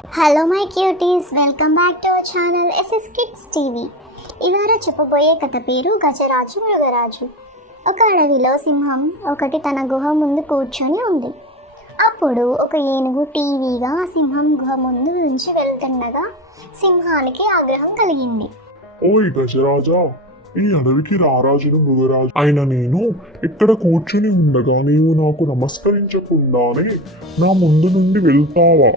Hello my cuties welcome back to our channel SS kids TV ఇవాళ చెప్పబోయే కథ పేరు గజరాజు మృగరాజు. ఒక అడవిలో సింహం ఒకటి తన గుహ ముందు కూర్చొని ఉంది. అప్పుడు ఒక ఏనుగు టీవీగా సింహం గుహ ముందు నుంచి వెళ్తుండగా సింహానికి ఆగ్రహం కలిగింది. ఓయ్ గజరాజా ఈ అడవికి రారాజును మృగరాజు. అయిన నేను ఇక్కడ కూర్చుని ఉండగా నీవు నాకు నమస్కరించకుండానే నా ముందు నుండి వెళ్తావా?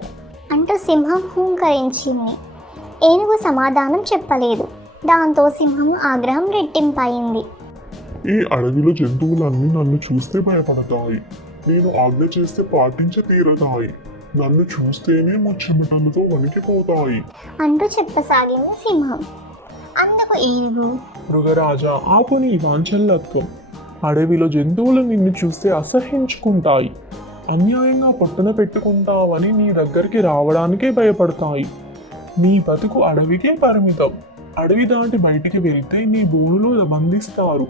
అంటూ సింహం హూంకరించింది. ఏనుగు సమాధానం చెప్పలేదు. దాంతో సింహం ఆగ్రహం రెట్టింపయింది. ఈ అడవిలో జంతువులన్నీ నన్ను చూస్తే భయపడతాయి. నేను ఆజ్ఞ చేస్తే పాటించి తీరతాయి. నన్ను చూస్తేనే ముచ్చెమటలతో వణికిపోతాయి. అంటూ చెప్పసాగింది సింహం. అందుకు ఏనుగు? మృగరాజా ఆపు నీ వాంఛల్లత్వం అడవిలో జంతువులు నిన్ను చూస్తే అసహ్యించుకుంటాయి. అన్యాయంగా పట్టున పెట్టుకుంటావని నీ దగ్గరికి రావడానికే భయపడతాయి. నీ బతుకు అడవికే పరిమితం. అడవి దాటి బయటికి వెళ్తే నీ బోనులో బంధిస్తారు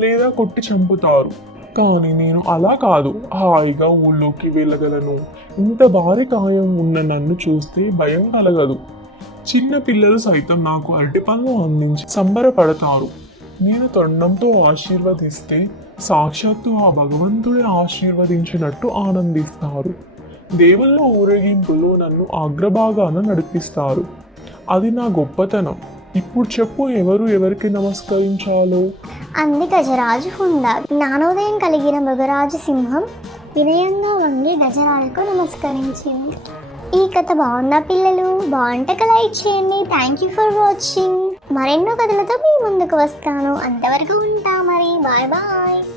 లేదా కొట్టి చంపుతారు. కానీ నేను అలా కాదు. హాయిగా ఊళ్ళోకి వెళ్ళగలను. ఇంత భారీ కాయం ఉన్న నన్ను చూస్తే భయం కలగదు. చిన్న పిల్లలు సైతం నాకు అరటిపళ్ళు అందించి సంబరపడతారు. నేను తొండంతో ఆశీర్వదిస్తే సాక్షాత్తు ఆ భగవంతుడే ఆశీర్వదించినట్టు ఆనందిస్తారు. దేవుళ్ళ ఊరేగింపులో నన్ను అగ్రభాగాన నడిపిస్తారు. అది నా గొప్పతనం. ఇప్పుడు చెప్పు ఎవరు ఎవరికి నమస్కరించాలో? అంది గజరాజు హుండా. జ్ఞానోదయం కలిగిన మృగరాజు సింహం వినయంగా వంగి గజరాజుకు నమస్కరించింది. ఈ కథ బాగుందా పిల్లలు? బాగుంటే లైక్ ఇచ్చేయండి. థ్యాంక్ యూ ఫర్ వాచింగ్ మరెన్నో కథలతో ముందుకు వస్తాను. అంతవరకు ఉంటా మరి. Bye bye.